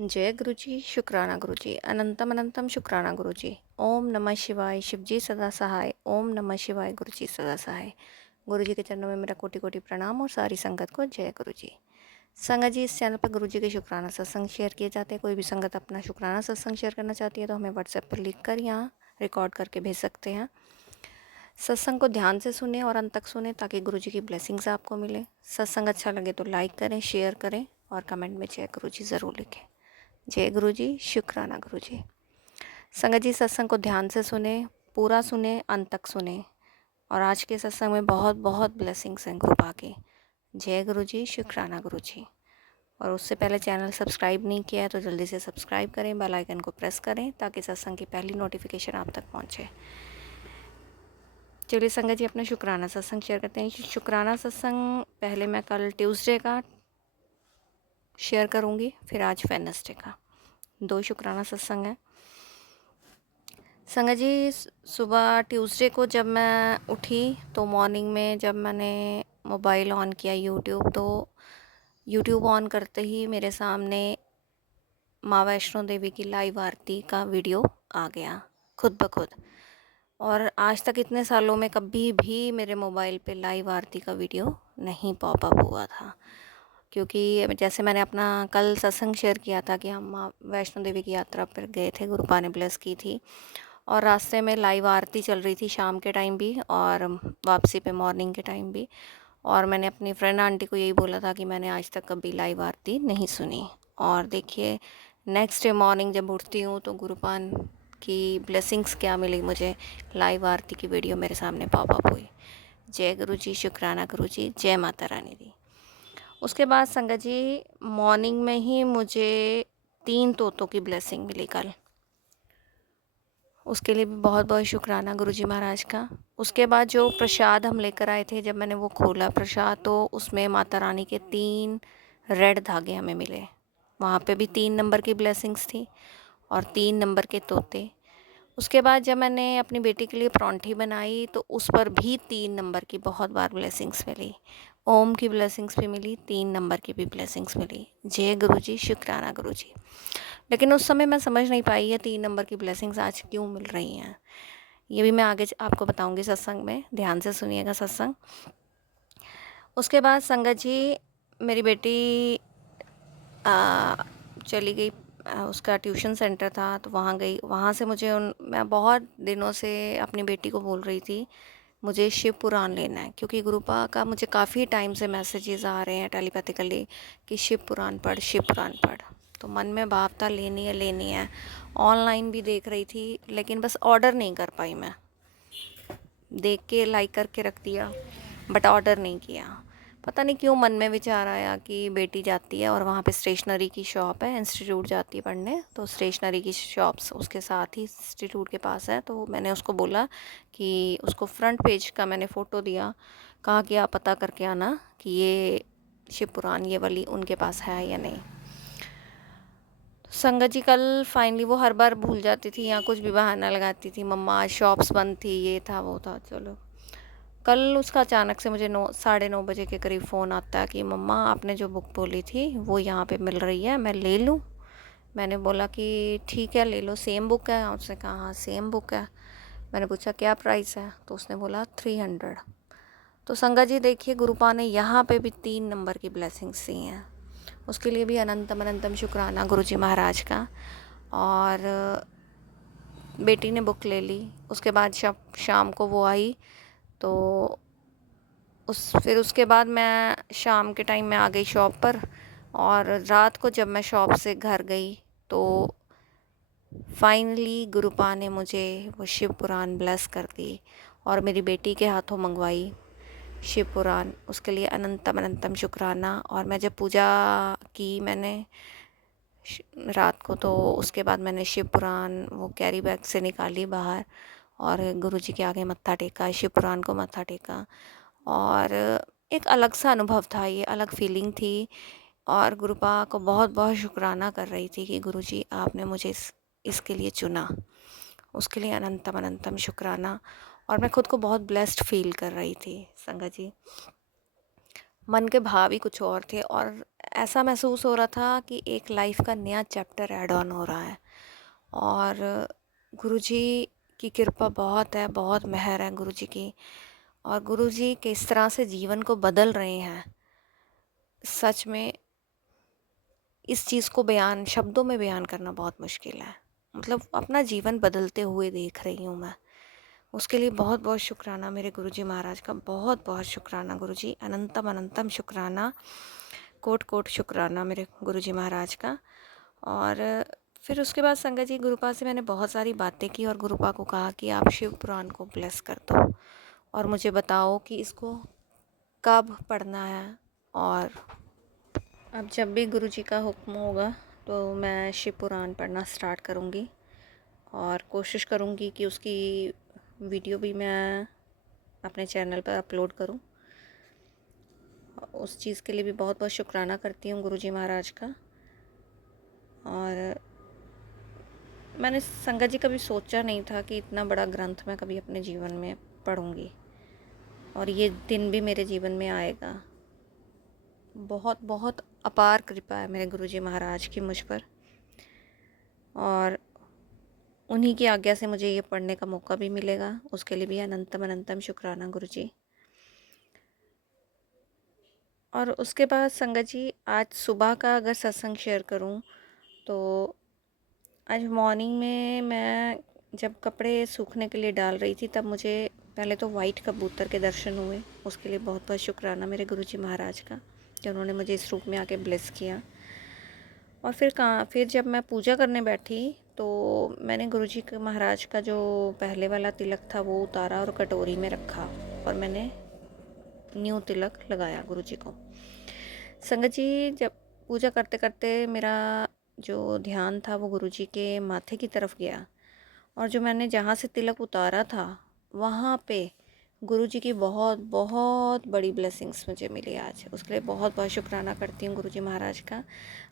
जय गुरु जी, शुक्राना गुरु जी, अनंतम अनंतम शुक्राना गुरु जी। ओम नमः शिवाय, शिव जी सदा सहाय। ओम नमः शिवाय, गुरु जी सदा सहाय। गुरु जी के चरणों में मेरा कोटि कोटि प्रणाम और सारी संगत को जय गुरु जी। संगत जी, इस चैनल पर गुरु जी के शुक्राना सत्संग शेयर किए जाते हैं। कोई भी संगत अपना शुक्राना सत्संग शेयर करना चाहती है तो हमें व्हाट्सएप पर लिख कर यहाँ रिकॉर्ड करके भेज सकते हैं। सत्संग को ध्यान से सुने और अंत तक सुने ताकि गुरु जी की ब्लेसिंग्स आपको मिले। सत्संग अच्छा लगे तो लाइक करें, शेयर करें और कमेंट में जय गुरु जी ज़रूर लिखें। जय गुरु जी, शुक्राना गुरु जी। संगत जी, सत्संग को ध्यान से सुने, पूरा सुने, अंत तक सुने और आज के सत्संग में बहुत बहुत ब्लेसिंग्स हैं कृपा के। जय गुरु जी, शुक्राना गुरु जी। और उससे पहले चैनल सब्सक्राइब नहीं किया है तो जल्दी से सब्सक्राइब करें, बेल आइकन को प्रेस करें ताकि सत्संग की पहली नोटिफिकेशन आप तक पहुंचे। चलिए संगत जी, अपना शुक्राना सत्संग शेयर करते हैं। शुक्राना सत्संग पहले मैं कल ट्यूसडे का शेयर करूँगी, फिर आज वेडनेसडे का। 2 शुक्राना सत्संग है। संगत जी, सुबह ट्यूसडे को जब मैं उठी तो मॉर्निंग में जब मैंने मोबाइल ऑन किया यूट्यूब, तो यूट्यूब ऑन करते ही मेरे सामने माँ वैष्णो देवी की लाइव आरती का वीडियो आ गया खुद ब खुद। और आज तक इतने सालों में कभी भी मेरे मोबाइल पे लाइव आरती का वीडियो नहीं पॉपअप हुआ था, क्योंकि जैसे मैंने अपना कल सत्संग शेयर किया था कि हम माँ वैष्णो देवी की यात्रा पर गए थे, गुरुपा ने ब्लेस की थी और रास्ते में लाइव आरती चल रही थी शाम के टाइम भी और वापसी पे मॉर्निंग के टाइम भी। और मैंने अपनी फ्रेंड आंटी को यही बोला था कि मैंने आज तक कभी लाइव आरती नहीं सुनी। और देखिए, नेक्स्ट डे मॉर्निंग जब उठती हूँ तो गुरुपान की ब्लेसिंग्स क्या मिली मुझे, लाइव आरती की वीडियो मेरे सामने पॉपअप हुई। जय गुरु जी, शुक्राना गुरु जी, जय माता रानी दी। उसके बाद संगत जी, मॉर्निंग में ही मुझे 3 तोतों की ब्लेसिंग मिली कल। उसके लिए भी बहुत बहुत शुक्राना गुरु जी महाराज का। उसके बाद जो प्रसाद हम लेकर आए थे, जब मैंने वो खोला प्रसाद तो उसमें माता रानी के 3 रेड धागे हमें मिले। वहाँ पे भी 3 नंबर की ब्लेसिंग्स थी और 3 नंबर के तोते। उसके बाद जब मैंने अपनी बेटी के लिए परांठी बनाई तो उस पर भी 3 नंबर की बहुत बार ब्लेसिंग्स मिली। ओम की ब्लेसिंग्स भी मिली, 3 नंबर की भी ब्लेसिंग्स मिली। जय गुरु जी, शुक्राना गुरु जी। लेकिन उस समय मैं समझ नहीं पाई ये 3 नंबर की ब्लेसिंग्स आज क्यों मिल रही हैं। ये भी मैं आगे आपको बताऊंगी सत्संग में, ध्यान से सुनिएगा सत्संग। उसके बाद संगत जी, मेरी बेटी चली गई, उसका ट्यूशन सेंटर था तो वहाँ गई। वहाँ से मैं बहुत दिनों से अपनी बेटी को बोल रही थी मुझे शिव पुराण लेना है, क्योंकि गुरुपा का मुझे काफ़ी टाइम से मैसेजेस आ रहे हैं टेलीपैथिकली कि शिव पुराण पढ़, शिव पुराण पढ़। तो मन में भाव था लेनी है लेनी है। ऑनलाइन भी देख रही थी लेकिन बस ऑर्डर नहीं कर पाई मैं। देख के लाइक करके रख दिया बट ऑर्डर नहीं किया। पता नहीं क्यों मन में विचार आया कि बेटी जाती है और वहाँ पे स्टेशनरी की शॉप है, इंस्टीट्यूट जाती है पढ़ने, तो स्टेशनरी की शॉप्स उसके साथ ही इंस्टीट्यूट के पास है। तो मैंने उसको बोला कि उसको फ्रंट पेज का मैंने फ़ोटो दिया, कहा कि आप पता करके आना कि ये शिव पुराण ये वाली उनके पास है या नहीं। संगत जी, कल फाइनली वो हर बार भूल जाती थी या कुछ भी बहाना लगाती थी, मम्मा आज शॉप्स बंद थी, ये था वो था। चलो, कल उसका अचानक से मुझे 9 साढ़े 9 बजे के करीब फ़ोन आता है कि मम्मा आपने जो बुक बोली थी वो यहाँ पे मिल रही है, मैं ले लूँ। मैंने बोला कि ठीक है ले लो, सेम बुक है। उसने कहा हाँ सेम बुक है। मैंने पूछा क्या प्राइस है, तो उसने बोला 300। तो संगत जी देखिए, गुरुपा ने यहाँ पे भी 3 नंबर की ब्लेसिंग्स दी हैं। उसके लिए भी अनंतम अनंतम शुक्राना गुरु जी महाराज का। और बेटी ने बुक ले ली। उसके बाद शाम को वो आई तो फिर उसके बाद मैं शाम के टाइम में आ गई शॉप पर। और रात को जब मैं शॉप से घर गई तो फाइनली गुरुपा ने मुझे वो शिव पुराण ब्लेस कर दी और मेरी बेटी के हाथों मंगवाई शिव पुराण। उसके लिए अनंतम अनंतम शुक्राना। और मैं जब पूजा की मैंने रात को, तो उसके बाद मैंने शिव पुराण वो कैरी बैग से निकाली बाहर और गुरुजी के आगे मत्था टेका, शिव पुराण को मत्था टेका। और एक अलग सा अनुभव था, ये अलग फीलिंग थी। और गुरुपा को बहुत बहुत शुक्राना कर रही थी कि गुरुजी आपने मुझे इसके लिए चुना। उसके लिए अनंतम अनंतम शुक्राना। और मैं खुद को बहुत ब्लेस्ड फील कर रही थी संगत जी। मन के भाव ही कुछ और थे, और ऐसा महसूस हो रहा था कि एक लाइफ का नया चैप्टर ऐड ऑन हो रहा है। और गुरुजी की कृपा बहुत है, बहुत मेहर है गुरुजी की। और गुरुजी किस तरह से जीवन को बदल रहे हैं, सच में इस चीज़ को बयान शब्दों में बयान करना बहुत मुश्किल है। मतलब अपना जीवन बदलते हुए देख रही हूँ मैं। उसके लिए बहुत बहुत शुक्राना मेरे गुरुजी महाराज का, बहुत बहुत शुक्राना गुरुजी, अनंतम अनंतम शुक्राना, कोट कोट शुक्राना मेरे गुरुजी महाराज का। और फिर उसके बाद संगत जी, गुरुपा से मैंने बहुत सारी बातें की और गुरुपा को कहा कि आप शिव पुराण को ब्लेस कर दो और मुझे बताओ कि इसको कब पढ़ना है। और अब जब भी गुरुजी का हुक्म होगा तो मैं शिव पुराण पढ़ना स्टार्ट करूँगी और कोशिश करूँगी कि उसकी वीडियो भी मैं अपने चैनल पर अपलोड करूँ। उस चीज़ के लिए भी बहुत बहुत शुक्राना करती हूँ गुरुजी महाराज का। और मैंने संगत जी कभी सोचा नहीं था कि इतना बड़ा ग्रंथ मैं कभी अपने जीवन में पढ़ूँगी और ये दिन भी मेरे जीवन में आएगा। बहुत बहुत अपार कृपा है मेरे गुरुजी महाराज की मुझ पर, और उन्हीं की आज्ञा से मुझे ये पढ़ने का मौका भी मिलेगा। उसके लिए भी अनंतम अनंतम शुक्राना गुरुजी। और उसके बाद संगत जी, आज सुबह का अगर सत्संग शेयर करूं तो आज मॉर्निंग में मैं जब कपड़े सूखने के लिए डाल रही थी तब मुझे पहले तो वाइट कबूतर के दर्शन हुए। उसके लिए बहुत बहुत शुक्राना मेरे गुरुजी महाराज का कि उन्होंने मुझे इस रूप में आके ब्लेस किया। और फिर जब मैं पूजा करने बैठी तो मैंने गुरुजी के महाराज का जो पहले वाला तिलक था वो उतारा और कटोरी में रखा और मैंने न्यू तिलक लगाया गुरुजी को। संगत जी, जब पूजा करते करते मेरा जो ध्यान था वो गुरुजी के माथे की तरफ गया और जो मैंने जहाँ से तिलक उतारा था वहाँ पे गुरुजी की बहुत बहुत बड़ी ब्लेसिंग्स मुझे मिली आज। उसके लिए बहुत बहुत शुक्राना करती हूँ गुरुजी महाराज का।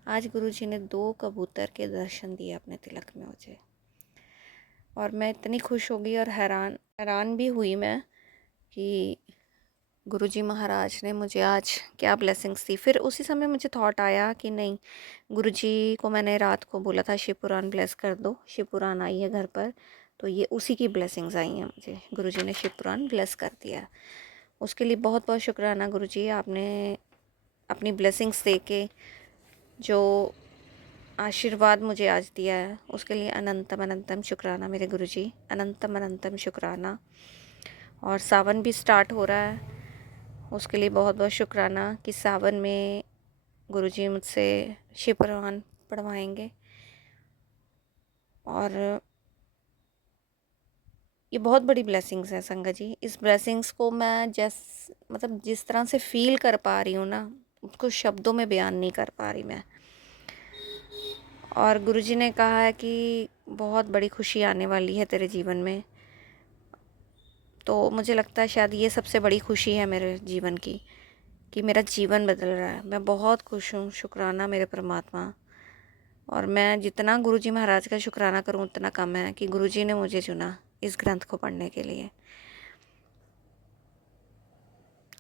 आज गुरुजी ने 2 कबूतर के दर्शन दिए अपने तिलक में मुझे, और मैं इतनी खुश हो गई और हैरान भी हुई मैं कि गुरुजी महाराज ने मुझे आज क्या ब्लेसिंग्स दी। फिर उसी समय मुझे थॉट आया कि नहीं, गुरुजी को मैंने रात को बोला था शिव पुराण ब्लेस कर दो, शिव पुराण आई है घर पर, तो ये उसी की ब्लेसिंग्स आई हैं मुझे। गुरुजी ने शिव पुराण ब्लेस कर दिया। उसके लिए बहुत बहुत शुक्राना गुरुजी, आपने अपनी ब्लेसिंग्स दे के जो आशीर्वाद मुझे आज दिया है उसके लिए अनंतम अनंतम शुक्राना मेरे गुरुजी, अनंतम अनंतम शुक्राना। और सावन भी स्टार्ट हो रहा है, उसके लिए बहुत बहुत शुक्राना कि सावन में गुरुजी मुझसे शिव पुराण पढ़वाएंगे। और ये बहुत बड़ी ब्लेसिंग्स है संगत जी। इस ब्लेसिंग्स को मैं जिस तरह से फील कर पा रही हूँ ना, उसको शब्दों में बयान नहीं कर पा रही मैं। और गुरुजी ने कहा है कि बहुत बड़ी खुशी आने वाली है तेरे जीवन में, तो मुझे लगता है शायद ये सबसे बड़ी खुशी है मेरे जीवन की कि मेरा जीवन बदल रहा है। मैं बहुत खुश हूँ, शुक्राना मेरे परमात्मा। और मैं जितना गुरुजी महाराज का शुक्राना करूँ उतना कम है कि गुरुजी ने मुझे चुना इस ग्रंथ को पढ़ने के लिए।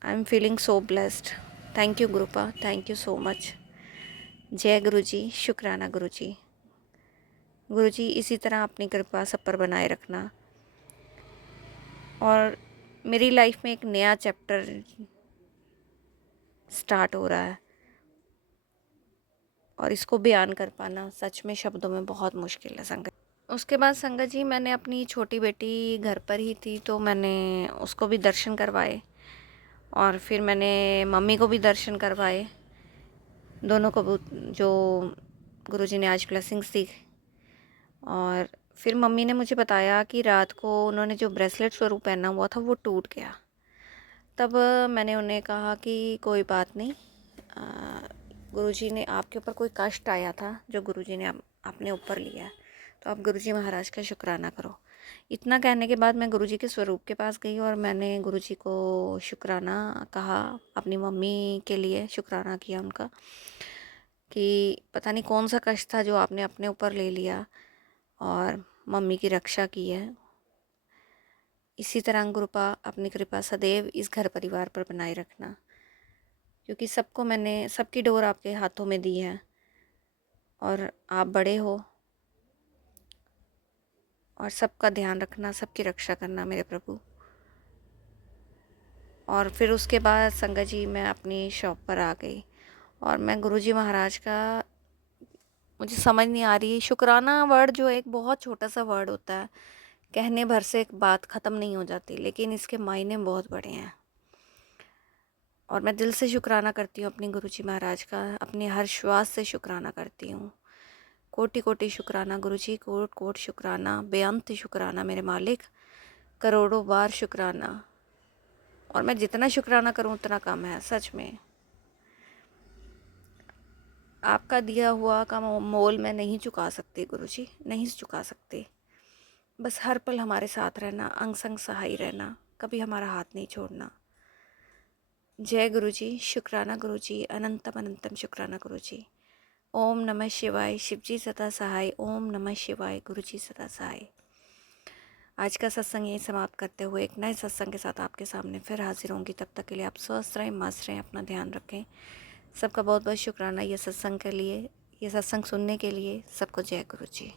I am feeling so blessed. Thank you गुरुपा, thank you so much. जय गुरुजी, शुक्राना गुरुजी। गुरुजी इसी तरह अपनी कृपा सब पर बनाए रखना। और मेरी लाइफ में एक नया चैप्टर स्टार्ट हो रहा है और इसको बयान कर पाना सच में शब्दों में बहुत मुश्किल है संगत। उसके बाद संगत जी, मैंने अपनी छोटी बेटी घर पर ही थी तो मैंने उसको भी दर्शन करवाए और फिर मैंने मम्मी को भी दर्शन करवाए। दोनों को जो गुरुजी ने आज ब्लेसिंग्स दी। और फिर मम्मी ने मुझे बताया कि रात को उन्होंने जो ब्रेसलेट स्वरूप पहना हुआ था वो टूट गया। तब मैंने उन्हें कहा कि कोई बात नहीं, गुरुजी ने आपके ऊपर कोई कष्ट आया था जो गुरुजी ने अपने ऊपर लिया है, तो आप गुरुजी महाराज का शुक्राना करो। इतना कहने के बाद मैं गुरुजी के स्वरूप के पास गई और मैंने गुरुजी को शुक्राना कहा, अपनी मम्मी के लिए शुक्राना किया उनका कि पता नहीं कौन सा कष्ट था जो आपने अपने ऊपर ले लिया और मम्मी की रक्षा की है। इसी तरह गुरुपा अपनी कृपा सदैव इस घर परिवार पर बनाए रखना। क्योंकि सबको मैंने सबकी डोर आपके हाथों में दी है और आप बड़े हो और सबका ध्यान रखना, सबकी रक्षा करना मेरे प्रभु। और फिर उसके बाद संगत जी मैं अपनी शॉप पर आ गई और मैं गुरुजी महाराज का, मुझे समझ नहीं आ रही, शुक्राना वर्ड जो एक बहुत छोटा सा वर्ड होता है, कहने भर से एक बात ख़त्म नहीं हो जाती, लेकिन इसके मायने बहुत बड़े हैं। और मैं दिल से शुक्राना करती हूँ अपने गुरुजी महाराज का, अपने हर श्वास से शुक्राना करती हूँ। कोटि कोटि शुक्राना गुरुजी, कोट कोट शुक्राना, बेअंत शुक्राना मेरे मालिक, करोड़ों बार शुक्राना। और मैं जितना शुक्राना करूँ उतना कम है, सच में। आपका दिया हुआ का मोल मैं नहीं चुका सकती गुरुजी, नहीं चुका सकती। बस हर पल हमारे साथ रहना, अंग संग सहाय रहना, कभी हमारा हाथ नहीं छोड़ना। जय गुरुजी, शुक्राना गुरुजी, अनंतम अनंतम शुक्राना गुरुजी। ओम नमः शिवाय, शिवजी सदा सहाय। ओम नमः शिवाय, गुरुजी सदा सहाय। आज का सत्संग यही समाप्त करते हुए एक नए सत्संग के साथ आपके सामने फिर हाजिर होंगी। तब तक के लिए आप स्वस्थ रहें, मस्त रहें, अपना ध्यान रखें। सबका बहुत बहुत शुक्राना ये सत्संग के लिए, ये सत्संग सुनने के लिए। सबको जय गुरु जी।